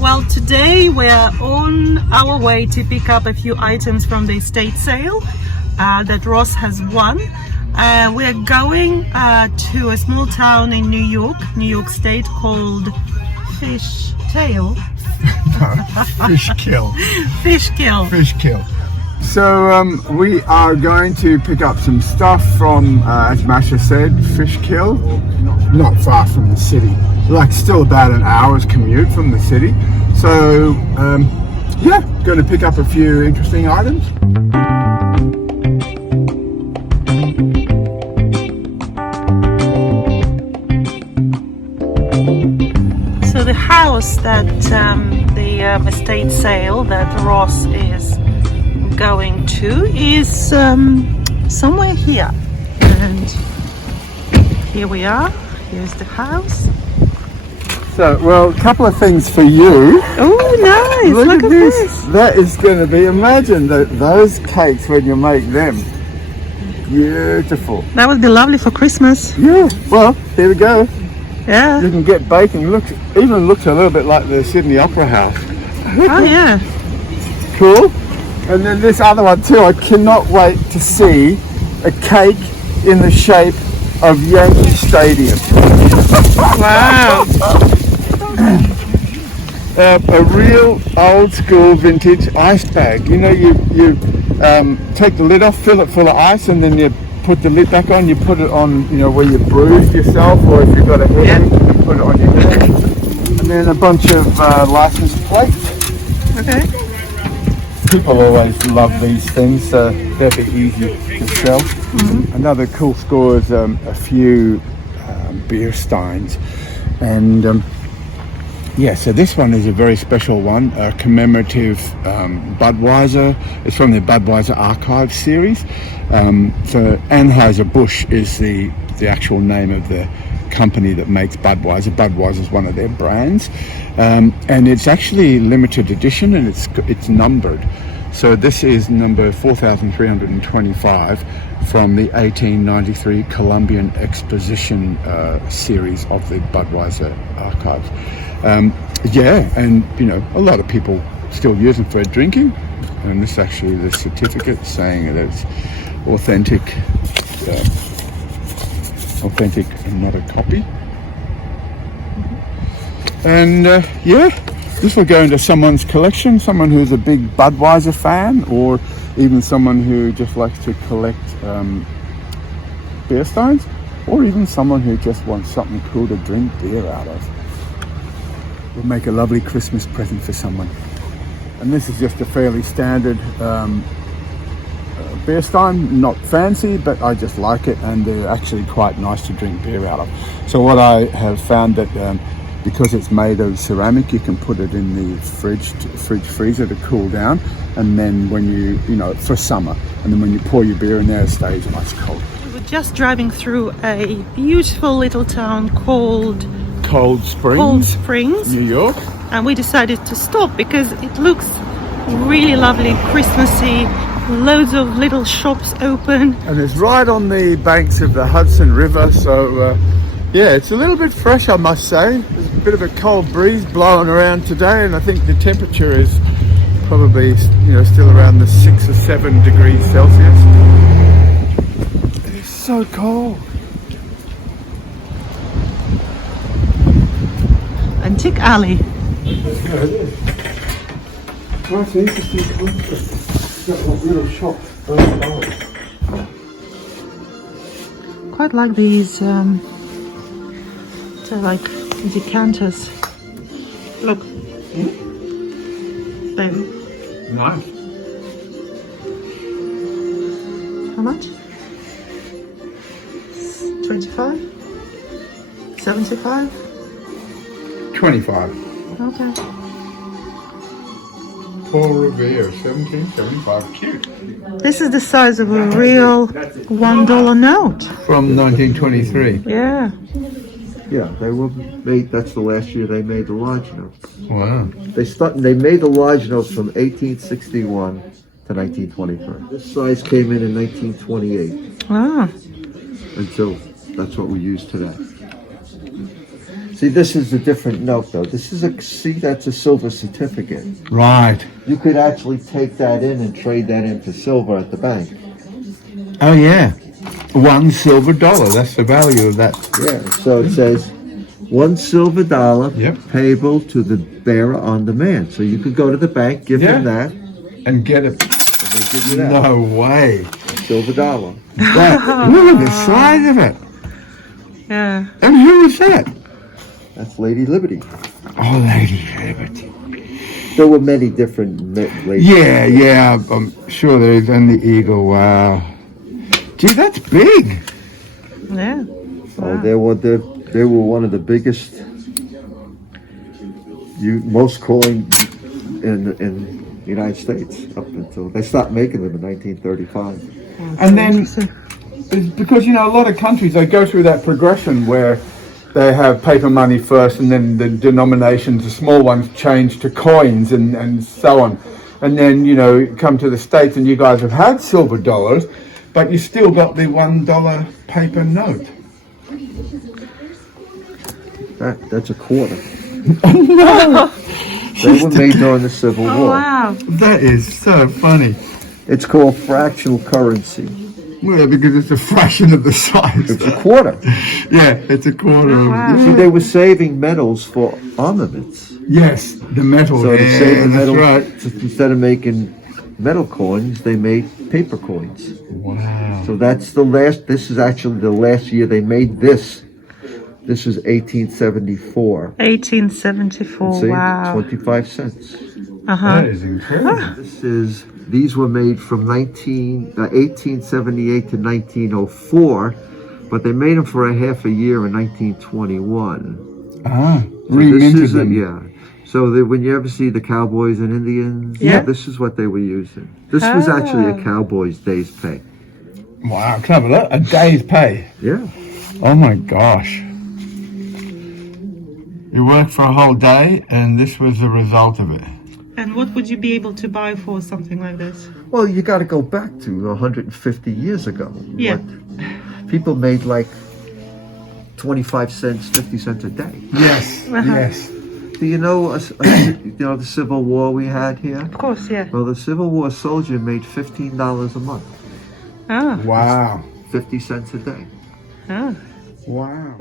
Well, today we're on our way to pick up a few items from the estate sale that Ross has won. We're going to a small town in New York State called Fishkill. Fishkill. So we are going to pick up some stuff from, as Masha said, Fishkill, not far from the city, like still about an hour's commute from the city. So yeah, going to pick up a few interesting items. So the house that the estate sale that Ross is going to is somewhere here, and here we are. Here's the house. So, well, a couple of things for you. Oh, nice! Look at this. That is going to be, imagine those cakes when you make them. Beautiful. That would be lovely for Christmas. Yeah. Well, here we go. Yeah. You can get baking. Even looks a little bit like the Sydney Opera House. Oh yeah. Cool. And then this other one too. I cannot wait to see a cake in the shape of Yankee Stadium. Wow. A real old school vintage ice bag. You know, you take the lid off, fill it full of ice, and then you put the lid back on. You put it on, you know, where you bruised yourself, or if you've got a headache, you can put it on your head. And then a bunch of license plates. Okay. People always love these things, so they'll be easy to sell. Mm-hmm. Another cool score is a few beer steins, and yeah, so this one is a very special one, a commemorative Budweiser. It's from the Budweiser Archive series. So Anheuser-Busch is the actual name of the company that makes Budweiser. Budweiser is one of their brands, and it's actually limited edition, and it's numbered. So this is number 4,325 from the 1893 Columbian Exposition series of the Budweiser Archives. Yeah, and you know, a lot of people still use them for drinking, and this is actually the certificate saying that it's authentic and not a copy. And yeah, this will go into someone's collection, someone who's a big Budweiser fan, or even someone who just likes to collect beer steins, or even someone who just wants something cool to drink beer out of. Will make a lovely Christmas present for someone. And this is just a fairly standard beer stein, not fancy, but I just like it, and they're actually quite nice to drink beer out of. So what I have found that because it's made of ceramic, you can put it in the freezer to cool down, and then when you know, for summer, and then when you pour your beer in there, it stays ice cold. We're just driving through a beautiful little town called Cold Springs, New York, and we decided to stop because it looks really lovely, Christmassy, loads of little shops open, and it's right on the banks of the Hudson River. So yeah, it's a little bit fresh, I must say. There's a bit of a cold breeze blowing around today, and I think the temperature is probably, you know, still around the 6 or 7 degrees Celsius. It is so cold. Antique Alley. Yeah, it is. Well, it's an interesting concept. It's got like little shops. Quite like these, they're like decanters. Look. Baby. Nice. How much? 25? 75? 25. Okay. Paul Revere, 1775. Cute. This is the size of a real $1 note. From 1923. Yeah. Yeah, they were made. That's the last year they made the large notes. Wow. They made the large notes from 1861 to 1923. This size came in 1928. Ah. Until that's what we use today. See, this is a different note, though. This is that's a silver certificate. Right. You could actually take that in and trade that in for silver at the bank. Oh yeah. $1 silver. That's the value of that. Yeah, so it says $1 silver payable to the bearer on demand. So you could go to the bank, give them that, and get it. and they give you that. No way. Silver dollar. That, look at the size of it. Yeah. And who was that? That's Lady Liberty. Oh, Lady Liberty. There were many different ladies. Yeah, I'm sure there is. And the eagle, wow. Gee, that's big. Yeah. Oh, they were one of the biggest, most coin in the United States up until they stopped making them in 1935. And then, because a lot of countries, they go through that progression where they have paper money first, and then the denominations, the small ones, change to coins and so on. And then, come to the States, and you guys have had silver dollars, but you still got the $1 paper note. That's a quarter. No! They were made during the Civil War. Wow. That is so funny. It's called fractional currency. Well, because it's a fraction of the size. It's a quarter. Yeah, it's a quarter of... See, they were saving metals for armaments. Yes, the metal. So to save the metal, right. instead of making metal coins, they made paper coins. Wow. So that's this is actually the last year they made this. This is 1874. 1874. See, Wow. 25 cents. That is incredible. These were made from 1878 to 1904, but they made them for a half a year in 1921. Reminted them. Yeah. So when you ever see the cowboys and Indians, this is what they were using. This was actually a cowboy's day's pay. Wow, can I have a look? A day's pay. Yeah. Oh my gosh. You worked for a whole day, and this was the result of it. And what would you be able to buy for something like this? Well, you got to go back to 150 years ago. Yeah. People made like 25 cents, 50 cents a day. Yes, yes. Do you know, the Civil War we had here? Of course, yeah. Well, the Civil War soldier made $15 a month. Oh. Wow. 50 cents a day. Oh. Wow.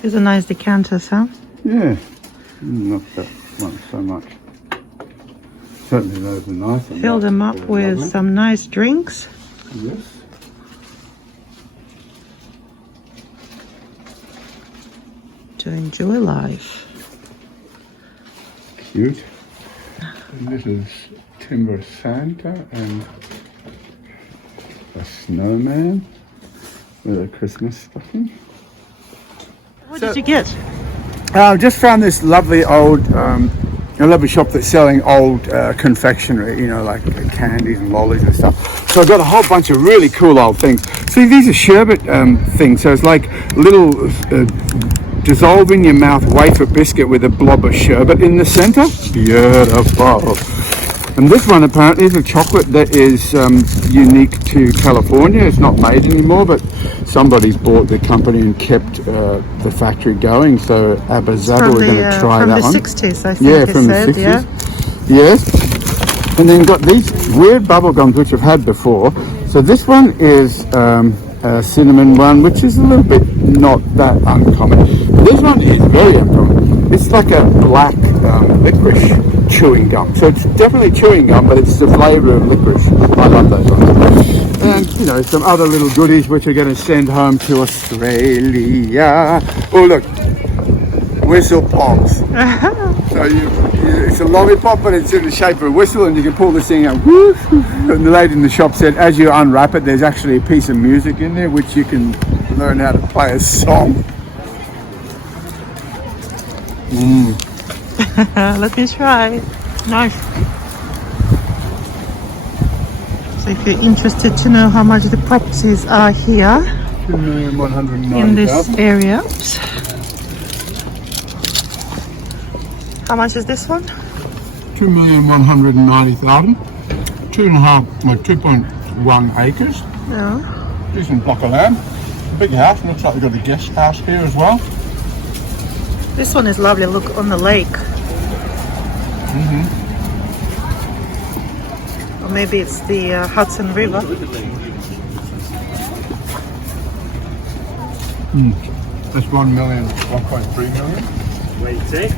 These are nice decanters, huh? Yeah. Not that one so much. Certainly those are nice. Fill them up with some nice drinks. Yes. To enjoy life. Cute. And this is Timber Santa and a snowman with a Christmas stocking. What did you get? I just found this lovely old, a lovely shop that's selling old confectionery, like candies and lollies and stuff. So I've got a whole bunch of really cool old things. See, these are sherbet things. So it's like little dissolve in your mouth wafer biscuit with a blob of sherbet in the center. Beautiful. And this one apparently is a chocolate that is unique to California. It's not made anymore, but somebody's bought the company and kept the factory going. So Abba-Zaba, we're going to try that one. From the 60s, I think Yeah, from the 60s. Yeah. Yes. And then got these weird bubble gums, which I've had before. So this one is a cinnamon one, which is a little bit not that uncommon. This one is very uncommon. It's like a black licorice chewing gum. So it's definitely chewing gum, but it's the flavour of licorice. I love those ones. And, some other little goodies which are going to send home to Australia. Oh, look. whistle pops. So it's a lollipop, but it's in the shape of a whistle, and you can pull this thing out. Woo! And the lady in the shop said, as you unwrap it, there's actually a piece of music in there which you can learn how to play a song. Let me try. Nice. So if you're interested to know how much the properties are here in this area. How much is this one? 2,190,000. 2.1 acres. Yeah. Decent block of land. Big house. Looks like they've got a guest house here as well. This one is lovely. Look on the lake. Or maybe it's the Hudson River. That's 1 million, 1.3 million. Wait, see?